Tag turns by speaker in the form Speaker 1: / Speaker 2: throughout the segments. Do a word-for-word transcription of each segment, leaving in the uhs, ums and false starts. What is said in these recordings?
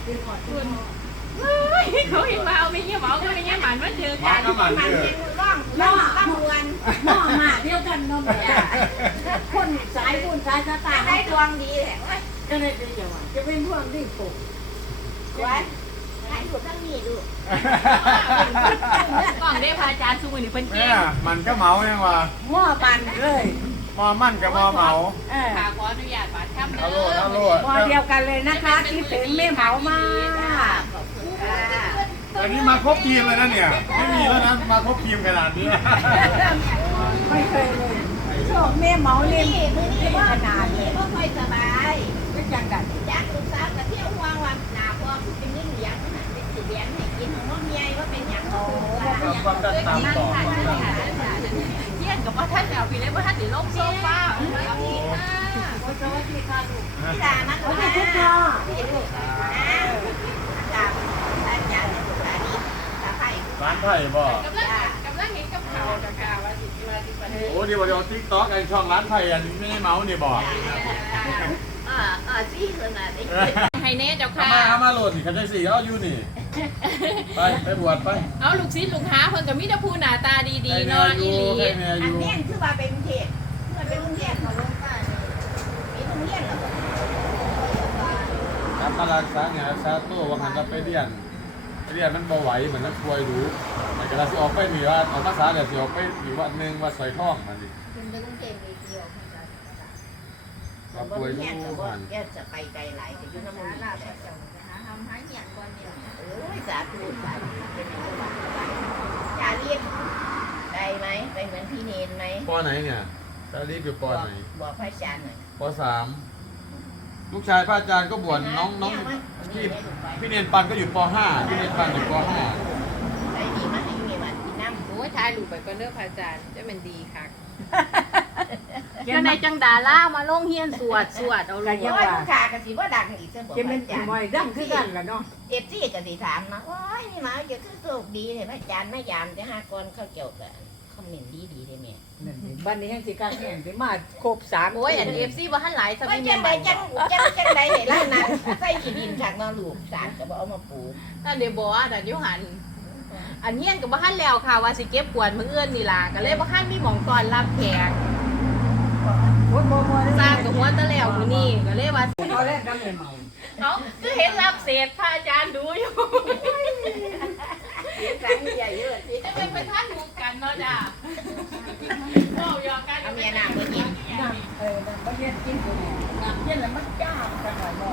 Speaker 1: คุณเขาเห็นมาเอาไปเงี้ยหมอก็ไปเงี้ยหมันมาเจอกัน
Speaker 2: มันเป็นร่องร่องร่องวน
Speaker 3: หม้อมาเดียวกันเนาะคนสายบุญสายสตา
Speaker 2: ได้ดวงดีแหละ
Speaker 3: ก็เลยจะอย่างว่าจะเป็นพวกที่ปลูก
Speaker 2: วันให้ดูทั้งนี้ดู
Speaker 1: กล่องได้พระอาจารย์สู้มือหนึ่งเพิ่นเก่
Speaker 4: เนี่
Speaker 1: ง
Speaker 4: ยมันก็เมาเนี่ยว่ะ
Speaker 3: หม้อปันเลย
Speaker 4: มอมั่นกับมอเมา
Speaker 3: เออ
Speaker 1: ค่ะขออนุญาตบาดค่ำเด้
Speaker 4: ฮัลโหลฮัลโหล
Speaker 3: หม้อเดียวกันเลยนะคะที่ถึงไม่เหมามาก
Speaker 4: อันนี้มาครบทีมเลยนะเนี่ยไม่มีแล้วนะมาครบทีมขนาดนี้
Speaker 3: ไม่เคยเลยโชคแม่เหมาเล่น
Speaker 2: นี่มือนี่ว่า
Speaker 3: ขนาดเลย
Speaker 2: ก็ค่อยสบาย
Speaker 3: ก็จังกัน
Speaker 2: จักลูกสาวกับเที่ยววางวันหนาพอเป็นยิ่งเหลียงเป็นสือเลี้ยงให้กินของน้องเมียว่าเป็นอย่างโอ้
Speaker 4: ความดันตามต่อ
Speaker 1: เยี่ยนกับว่าท่านเอาพี่เลยว่าท่านเดี๋ยวลงโซฟาเอาไว้ที่ค่ะ
Speaker 2: พี่ดานัก
Speaker 3: โอ้
Speaker 2: นะ
Speaker 3: ยทุกข้อ
Speaker 2: พี่ลูกนะจากอาจารย์ในสุขานี้ตาไผ่
Speaker 4: ร้านไทยบ่
Speaker 1: กำลังกำลังเห็นกับเขาจ้ะค่ะว่าสิว่าสิประเดี๋ยว
Speaker 4: โอ้เดี๋ยวเดี๋ยวติ๊กต็อกไอช่องร้านไทยอันนี้ไม่ได้เมาเนี่ยบอก
Speaker 2: อ่าอ่าซี่ขนาดนี้
Speaker 1: ไฮเน่เจ้า
Speaker 4: เอา
Speaker 1: ค่ะ
Speaker 4: มาเอามาโหลดนี่คันใจสี่เอาอยู่นี่ไปไปบวชไป
Speaker 1: เอาลูกศิษย์ลูกหาเพิ่นก็มีแต่ผู้หน้าตาดีๆเนาะอีหลี
Speaker 4: ให้แม่อ
Speaker 2: อัน
Speaker 4: ยู่
Speaker 2: นี้คือว่าเป็นเทศมันเป็นเทศของหลวงป้ามีทุเรียนหรอ
Speaker 4: รับมารักษาเนี่ยรักษาตัวว่าหันเราไปเรียนไปเรียนมันบ่ไหวเหมือนนักป่วยรู้มันก็เราสิออกไปมีว่าออกภาษาเดี๋ยวสิออกไปอีกวันหนึ่งว่าสอยท่องมันดิ
Speaker 2: คุณเป็นเก่งมีเดียว
Speaker 4: เราป่วยรู้
Speaker 2: แก่
Speaker 4: หัน
Speaker 2: แก่จะไปไกลหลายแต่ยุ่งน้ำมันหาทำหาเหี่ยงก่อนเนี่ยเออสาธุสาธุเป็นอย่างไรอย่าเรียกได้ไหมไปเหมือนพี่เนนไหม
Speaker 4: ปอไหนเนี่ยจะรีบอยู่ปอไหน
Speaker 2: บอกพระอาจารย์หน่อย
Speaker 4: ปสามลูกชายพระอาจารย์ก็บวชน้องน้องพี่พี่เนนปันก็อยู่ปห้าพี่เนนปันอยู่ปห้า
Speaker 2: ใส่ดีมาให้มีวันที่น้ำ
Speaker 1: โอ้ยถ่ายรูปไปก็เด้อพระอาจารย์จะเป็นดีค่ะจังไดจังดาล่ามาลงเฮียนสวดสวดเอาลูก
Speaker 2: โอ้ยลูกค้าก็สิว่าดังอีกเส้นบอก
Speaker 3: จะ
Speaker 2: พ
Speaker 3: เป็
Speaker 2: ระ
Speaker 3: น
Speaker 2: อาจารย์
Speaker 3: มวยดั้งคือกันละเนาะ
Speaker 2: เอฟซีก็สิถามนะโอ้ยนี่หมาจะคือโชคดีเนี่ยพระอาจารย์ไม่ยามจะห้ากรเขาเกี่ยวกับคอมเมนต์ดีดีเลยเนี่ย
Speaker 3: บ้านนี้ยังสิการแข่งสิมาครบสาม
Speaker 1: โอ้ยอันเอฟซีบ่ทันหลายซะ
Speaker 2: ว่า
Speaker 1: พี่
Speaker 2: จั
Speaker 1: แม่
Speaker 2: งใดจังจังจังใดเห็นแล้วนั้นใส่ขีดินจากนอนลูกสารก็บ่เอามาปลูก
Speaker 1: นั่นเดี๋ยวบอกว่าแต่เดี๋ยวหันอันเฮียนก็บ่ทันแล้วค่ะว่าสิเก็บกวนมื้ออื่นนี่ล่ะก็เลยบ่ทันมีหม่องตอนรับแขก
Speaker 3: โอ้ยโมโม
Speaker 1: สร้างกับหัวตะแล้วมื้อนี้ก็เลยว่า
Speaker 3: เขาแรกก็ไม่เมา
Speaker 1: เขาคือเห็นรับเศษพระอาจารย์ดูอยู่
Speaker 2: เสียใจใหญ่เยอะสิ
Speaker 1: จะเป็นไปท่านหมูกันเนาะจ้ะโอ้ยอกัน
Speaker 2: เอาเมียนางมากิน
Speaker 3: น้ำเออน้ำก็เย็นกินกูน้ำเย็นแล้วมันจ้ากันหน่อยบ่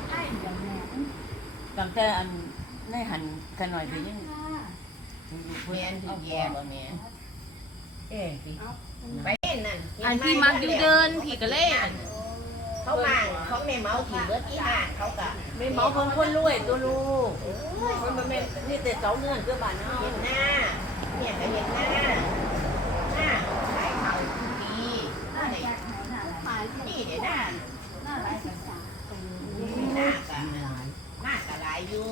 Speaker 3: ตั้งแต่อันในหันกันหน่อยไปยัง
Speaker 2: เมียนที่แย่บ่เมีย
Speaker 3: เอ๊ะ
Speaker 2: ไปเล่นนั่น
Speaker 1: อันที่มักอยู่เดินพี่ก็เลยอัน
Speaker 2: เขามางเขาในเมาถี่เบิดที่ห้างเขาก็
Speaker 3: ไม่เมาคนคนรวยตัวลูกคนมันเป็นนี่แต่เสาเงื่อนเพื่อบ้านเนาะ
Speaker 2: เห็นหน้าเนี่ยก็เห็นหน้าหน้าขายเขาดีหน้าไหนนี่เดี๋ยวหน้าหน้ากันหน้ากันหลายอยู่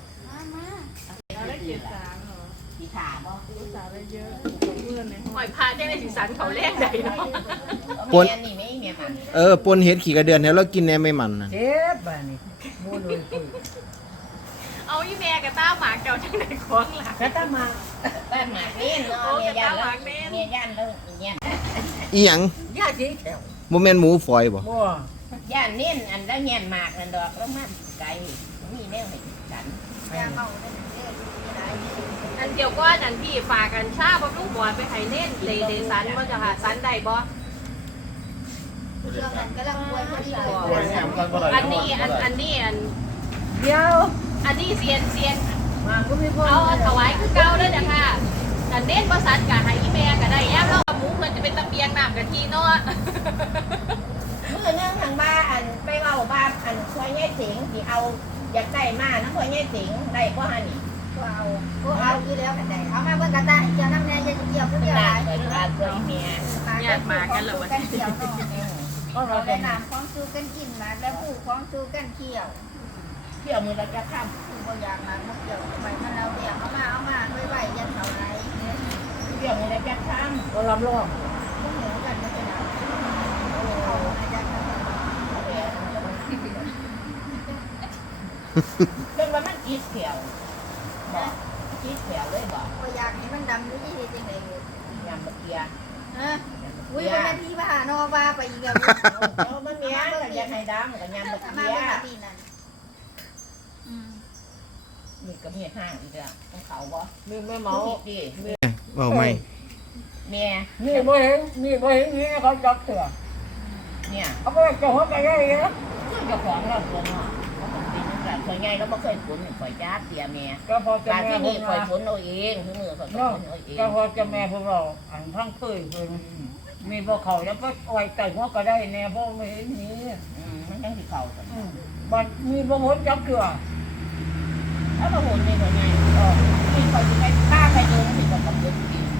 Speaker 2: สีขาบ่
Speaker 1: หอยพาได้ในสีสันเขาแรกใดเนาะ
Speaker 2: เมียนี่ไม่เมียมัน
Speaker 5: เออปนเห็ดขี่กระเดือนเนี่ยเรากินแหน่ไม่มันนะ
Speaker 3: เจ็บบ้านนี่มูลุยคุย
Speaker 1: เอาอีแม่กับต้าหมากเจ้าจังได๋ของล่ะ
Speaker 3: กระตามา
Speaker 2: บ้านหมากเล่นเนาะเมียย่านแล้วเมียย่านแล้วเนี่ย
Speaker 5: อีหยัง
Speaker 3: ญาติแถว
Speaker 5: โมเมนหมูฝอยบ่
Speaker 3: บ่
Speaker 2: ย่านเน้นอันแล้วเงียนหมากอันดอกแล้วมันไกลมีแนวให้กัน
Speaker 1: อันเดียวก็อันพี่ฝากกันชาบำรุงบ่อไปให้เล่นเดเดสันบ่จ้ะค่ะสันใดบ่
Speaker 4: ป่วยเนี่ยมันก็บ่ไหล
Speaker 1: อันนี้อันอันนี้อัน
Speaker 3: เดี๋ยว
Speaker 1: อันนี้เซียนเซียน
Speaker 3: มาก็มีพ่อ
Speaker 1: เอาถวายคือเก่าเด้อจ้ะค่ะอันเน้นบ่สันก็ให้อีแม่ก็ได้ยามเราหมูเพิ่นจะเป็นตะเบียงน้ำกะทิเนาะ
Speaker 2: เมื่อเนื่องทางบ้านอันไปเอาบ้านอันคอยแง่สิงที่เอาอยากได้มานะคอยแง่สิงได้ก็ฮันนี่
Speaker 6: ก็เอาก็เอาอยู่แล้วกันได้เอามาเบิ่งกระตาเกี่ยวน้ำแน่จะเกี่ยวก็
Speaker 2: เว
Speaker 6: เกี่ยวห
Speaker 2: ลา
Speaker 6: ลาย
Speaker 2: เกิดการตัวเมีย
Speaker 1: ญาติมากันแล้ววะ
Speaker 6: กันเกี่ยวเนาะ
Speaker 3: ก็เรา
Speaker 6: เรา
Speaker 3: เป็
Speaker 6: ได้
Speaker 3: น
Speaker 6: น้ำของสู้กันกินมาแล้วผู้ของสู้กันเกี่ยว
Speaker 2: เที่ยวมือเราจะข้าม
Speaker 6: ผู้บ่อยากมามาเกี่ยวไปมันเราเดี่ยวเอามาเอามาไว้ๆยันเท่าไหร่
Speaker 2: เที่ยวมือเราจะข้าม
Speaker 3: ก็ลำร้อง
Speaker 6: บ่เหมือนกันไม่เป็นไรเอาอาจารย์
Speaker 2: จนว่ามันกิดเขียวบอกกิดเขียวเลยบอก
Speaker 6: ก็อยากให้มันดำนี่ที่จริงเลย
Speaker 2: ยำบะเกีย
Speaker 6: ฮะอุ้ยวันนั้นพี่พานอว่าไปอีกแล้ว
Speaker 2: เออมันเมียก็ยังให้ดำกับยำบะ
Speaker 6: มา
Speaker 2: เกีย
Speaker 6: เป็นแบบนี้นั่นอืม
Speaker 2: นี่ก็มีห้างอีกแล้วของเขาบ่
Speaker 3: มีแม่เมา
Speaker 2: ผิดดิ
Speaker 5: เว้าไหม
Speaker 2: เมีย
Speaker 3: นี่บ่เห็นนี่บ่เห็นนี่เขาจับเถื่อ
Speaker 2: เนี่ย
Speaker 3: เอาไปจะหัวใจได้ยัง
Speaker 2: เจ้าของเราตัวเนาะเขาต้องเป็นจังซั่นข่อยใหญ่แล้วบ่เคยขุนข่อยจ้าเตียแม่
Speaker 3: ก็พอจะ
Speaker 2: การ
Speaker 3: แม่
Speaker 2: ที่
Speaker 3: พว
Speaker 2: นี่
Speaker 3: ก
Speaker 2: ข่อย
Speaker 3: เรา
Speaker 2: ขุนเอาเองคือมือข่อยก็
Speaker 3: เนาะ
Speaker 2: ขุนเอาเอง
Speaker 3: ก็พอจะแม่พวกเราอันทั้งเคยเพิ่นมีบ่เขาแล้วก็ไว้ใส่หัวก็ได้แน่เพราะไม่เห็นนี่
Speaker 2: อืมมันยังสิเข้ากัน
Speaker 3: อืมบัดมีบ่หมดจับเถื่อ
Speaker 2: ถ้าบ่หุ่นนี่ข่อยใหญ่เออนี่ข่อยสิไปฆ่าใครเดินสิก็กับเบิดกิน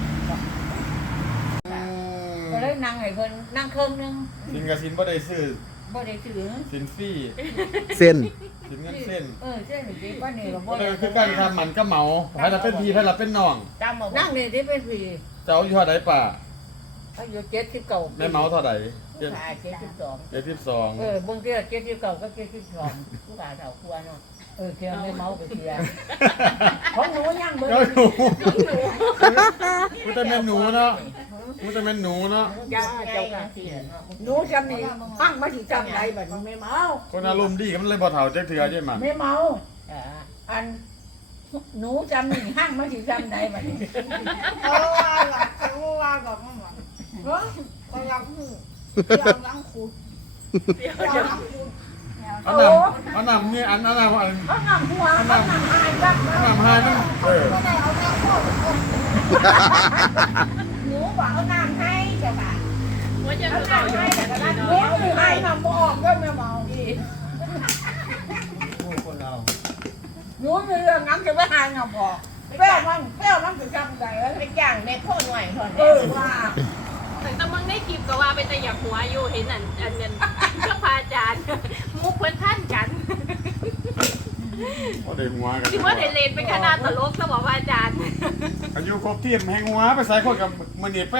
Speaker 3: ก็เลยนั่งให้เพิ่นนั่งเครื่องนึง
Speaker 4: สินกับสินบ่ได้ซื้อ
Speaker 3: บ่ได้ถือ
Speaker 4: สินฟรี
Speaker 5: เส้น
Speaker 4: สินเงินเส้น
Speaker 3: เออเส้นสิว่านี่ก็บ่
Speaker 4: ก็เล
Speaker 3: ได้
Speaker 4: ยคือการทำมันก็เหมาให้เราเป็นพี่ให้เราเป็นน้อง
Speaker 2: จำมาบ่
Speaker 3: นั่งนี่ที่เป็นสี่
Speaker 4: เจ้าอยู่เท่าใดป่า
Speaker 3: อายุเจ็ดสิบเก้า
Speaker 4: แม่เมาเท่าใดเจ็ด
Speaker 2: ชายเจ็ดสิบสอง
Speaker 4: เจ็ดสิบสอง
Speaker 3: เออบางทีเจ็ดสิบเก้าก็เจ็ดสิบสอง
Speaker 2: ผู้ขาสาวครัวเนาะ
Speaker 3: เออเทียมไม่เมาไปเทียของหนูยังเบิ่
Speaker 4: เจ้าหนูกูจะเป็นหนูเนาะกูจะเป็นหนูเนาะ
Speaker 3: จ้า
Speaker 2: เจ้า
Speaker 3: เจ้า
Speaker 2: หน้า
Speaker 3: ค่ะ
Speaker 2: ที่เนาะ
Speaker 3: หนูจำนี่ฟังมาสิจำได้บัดนี้ไม่เมา
Speaker 4: คนอารมณ์ดีก็มันเลยบ่เฒ่าจักเทื่อใช่มั้ย
Speaker 3: ไม่เมา
Speaker 2: อ่า
Speaker 3: อันหนูจำนี่ห้างมาสิจำได้บัดนี้
Speaker 6: เออว่าหลักเขาว่าบอกมันบอก
Speaker 3: เนาะ
Speaker 6: ก็ยังหูเดี๋ยวยังขุดเดี๋ยวยังขุด
Speaker 4: อันนั้นอันนั้นมีอันอันนั้นอัน
Speaker 3: เอาน้ำหัวเอาน้ำหายจัก
Speaker 4: อันนั้นให้มันเออ
Speaker 6: ก็ได้เอาแม่โคตร
Speaker 2: หนูบอกเอาน้ำให้เจ้าค่ะ
Speaker 1: ว่าจะ
Speaker 2: เอา
Speaker 1: เอาอยู่
Speaker 2: น้ำให้แต่ก็ได้
Speaker 3: หนู
Speaker 2: เลี้ยง
Speaker 3: นี่
Speaker 2: ให้
Speaker 3: ให้น้ำบ่ออกเด้อแม่เมา
Speaker 4: โอ้คนเรา
Speaker 3: หนูมีเรื่องนั้นจะไปหาน้ำบ่อแป้วมันแป้วมันสิจำได้เอ้ย
Speaker 2: ไปจ้างแม่โคหน่อยเท่า
Speaker 3: เอ
Speaker 2: นั้น
Speaker 3: อว่า
Speaker 1: แต่ตะมึงได้คลิปก็ว่าเป็นตะหยักหัวอยู่เห็นอันอันนั้นเจ้าพระอาจารย์มุกเพื่อนท่านกัน
Speaker 4: บ่ได้หัวกัน
Speaker 1: คิดว่าเดเลนเป็นคณะตลกสมองพระอาจารย์
Speaker 4: อายุครบทีมแห่งหัวไปใส่คนกับมื้อนี้ไป